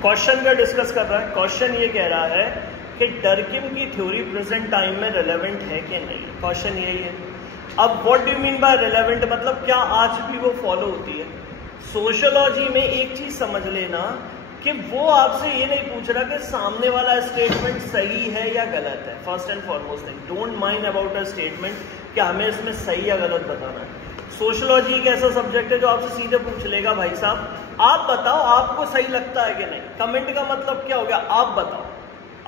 Question क्या discuss कर रहा है? क्वेश्चन ये कह रहा है कि डर्किम की थ्योरी प्रेजेंट टाइम में रिलेवेंट है कि नहीं। क्वेश्चन यही है। अब what do you mean by relevant, मतलब क्या आज भी वो फॉलो होती है? सोशियोलॉजी में एक चीज समझ लेना कि वो आपसे ये नहीं पूछ रहा कि सामने वाला स्टेटमेंट सही है या गलत है। First and foremost thing, don't mind about a statement कि हमें इसमें सही या गलत बताना है। सोशियोलॉजी एक ऐसा सब्जेक्ट है जो आपसे सीधे पूछ लेगा, भाई साहब आप बताओ आपको सही लगता है कि नहीं। कमेंट का मतलब क्या हो गया? आप बताओ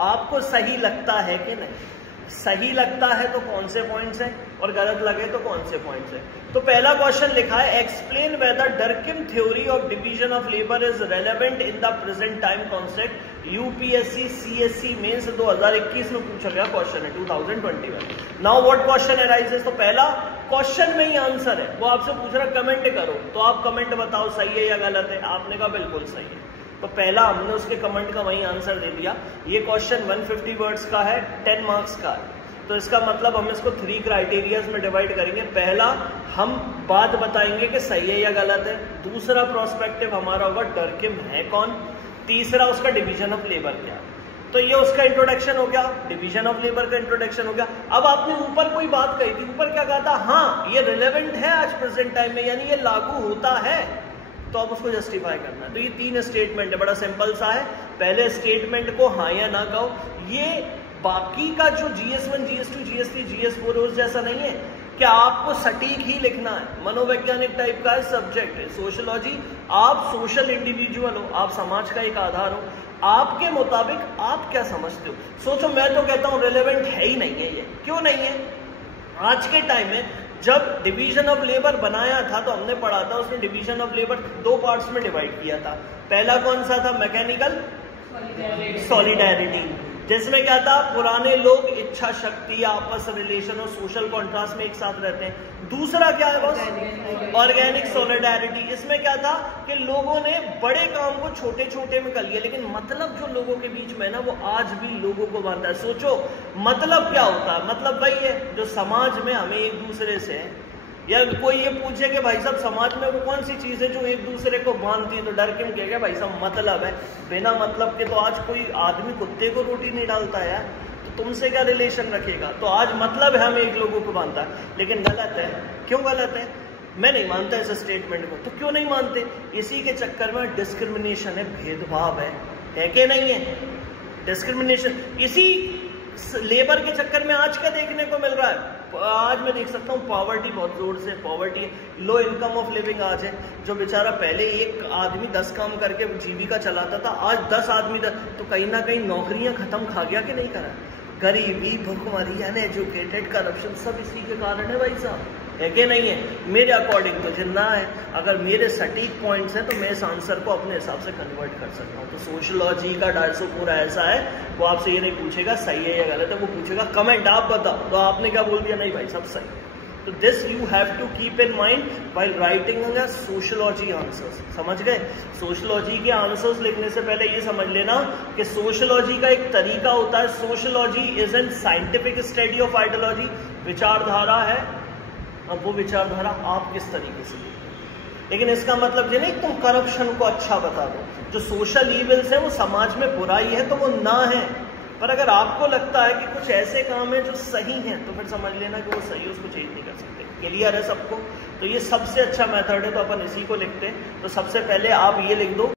आपको सही लगता है कि नहीं। सही लगता है तो कौन से पॉइंट्स हैं और गलत लगे तो कौन से पॉइंट्स हैं। तो पहला क्वेश्चन लिखा है, explain whether Durkheim theory of division of labour is relevant in the present time concept. UPSC CSC mains 2021 में पूछा गया क्वेश्चन है, 2021। Now what question arises. तो पहला क्वेश्चन में ही आंसर है, वो आपसे पूछ रहा कमेंट करो, तो आप कमेंट बताओ सही है या गलत है। आपने कहा बिल्कुल सही है, तो पहला हमने उसके कमेंट का वही आंसर दे दिया। ये क्वेश्चन 150 वर्ड्स का है, 10 मार्क्स का है, तो इसका मतलब हम इसको 3 क्राइटेरियाज में डिवाइड करेंगे। पहला हम बात बताएंगे कि सही है या गलत है। दूसरा प्रोस्पेक्टिव हमारा होगा डर्किम है कौन। तीसरा उसका डिवीजन ऑफ लेबर क्या है। तो ये उसका इंट्रोडक्शन हो गया, डिवीजन ऑफ लेबर का इंट्रोडक्शन हो गया। अब आपने ऊपर कोई बात कही थी, ऊपर क्या कहा था? हाँ ये रिलेवेंट है आज प्रेजेंट टाइम में, यानी ये लागू होता है, तो अब उसको जस्टिफाई करना है। तो ये 3 स्टेटमेंट है, बड़ा सिंपल सा है। पहले स्टेटमेंट को हाँ या ना कहो। ये बाकी का जो GS1 GS2 GS3 GS4 उस जैसा नहीं है कि आपको सटीक ही लिखना है। मनोवैज्ञानिक टाइप का सब्जेक्ट है सोशियोलॉजी। आप सोशल इंडिविजुअल हो, आप समाज का एक आधार हो। आपके मुताबिक आप क्या समझते हो? सोचो, मैं तो कहता हूं रिलेवेंट है ही नहीं है। ये क्यों नहीं है? आज के टाइम में जब डिवीजन ऑफ लेबर बनाया था तो हमने पढ़ा था, उसने डिवीजन ऑफ लेबर 2 पार्ट्स में डिवाइड किया था। पहला कौन सा था? मैकेनिकल सॉलिडेरिटी, जिसमें क्या था? पुराने लोग इच्छा शक्ति, आपस रिलेशन और सोशल कॉन्ट्रास्ट में एक साथ रहते हैं। दूसरा क्या है बॉस? Organic solidarity. इसमें क्या था कि लोगों ने बड़े काम को छोटे छोटे में कर लिया, लेकिन मतलब जो लोगों के बीच में है ना, वो आज भी लोगों को बांधता है। सोचो मतलब क्या होता है? मतलब वही है जो समाज में हमें एक दूसरे से है। या कोई ये पूछे कि भाई साहब समाज में वो कौन सी चीज है जो एक दूसरे को बांधती है, तो डर्किम कहेगा भाई साहब मतलब है। बिना मतलब के तो आज कोई आदमी कुत्ते को रोटी नहीं डालता है, तो तुमसे क्या रिलेशन रखेगा? तो आज मतलब है हमें एक लोगों को बांधता है, लेकिन गलत है। क्यों गलत है? मैं नहीं मानता इस स्टेटमेंट को। तो क्यों नहीं मानते? इसी के चक्कर में डिस्क्रिमिनेशन है, भेदभाव है कि नहीं है? डिस्क्रिमिनेशन इसी लेबर के चक्कर में आज क्या देखने को मिल रहा है? आज मैं देख सकता हूँ पॉवर्टी बहुत जोर से, poverty, low income of living आज है। जो बेचारा पहले एक आदमी 10 काम करके जीविका चलाता था, आज 10 आदमी तो कहीं ना कहीं नौकरियां खत्म खा गया कि नहीं करा? गरीबी, भुखमरी, अनएजुकेटेड, करप्शन, सब इसी के कारण है भाई साहब, है कि नहीं है? मेरे अकॉर्डिंग तो जितना है, अगर मेरे सटीक पॉइंट्स हैं तो मैं इस आंसर को अपने हिसाब से कन्वर्ट कर सकता हूँ। तो सोशियोलॉजी का डायसो पूरा ऐसा है, वो आपसे ये नहीं पूछेगा सही है या गलत है, वो पूछेगा कमेंट आप बताओ। तो आपने क्या बोल दिया? नहीं भाई सब सही। तो this you have to keep in mind while writing sociology answers. समझ गए? सोशियोलॉजी के आंसर्स लिखने से पहले ये समझ लेना कि सोशियोलॉजी का एक तरीका होता है। Sociology is an scientific study of ideology. विचारधारा है, अब वो विचारधारा आप किस तरीके से देखते। लेकिन इसका मतलब ये नहीं तुम करप्शन को अच्छा बता दो। जो सोशल इविल्स है वो समाज में बुराई है तो वो ना है, पर अगर आपको लगता है कि कुछ ऐसे काम है जो सही हैं तो फिर समझ लेना कि वो सही है, उसको चेंज नहीं कर सकते। क्लियर है सबको? तो ये सबसे अच्छा मेथड है, तो अपन इसी को लिखते हैं। तो सबसे पहले आप ये लिख दो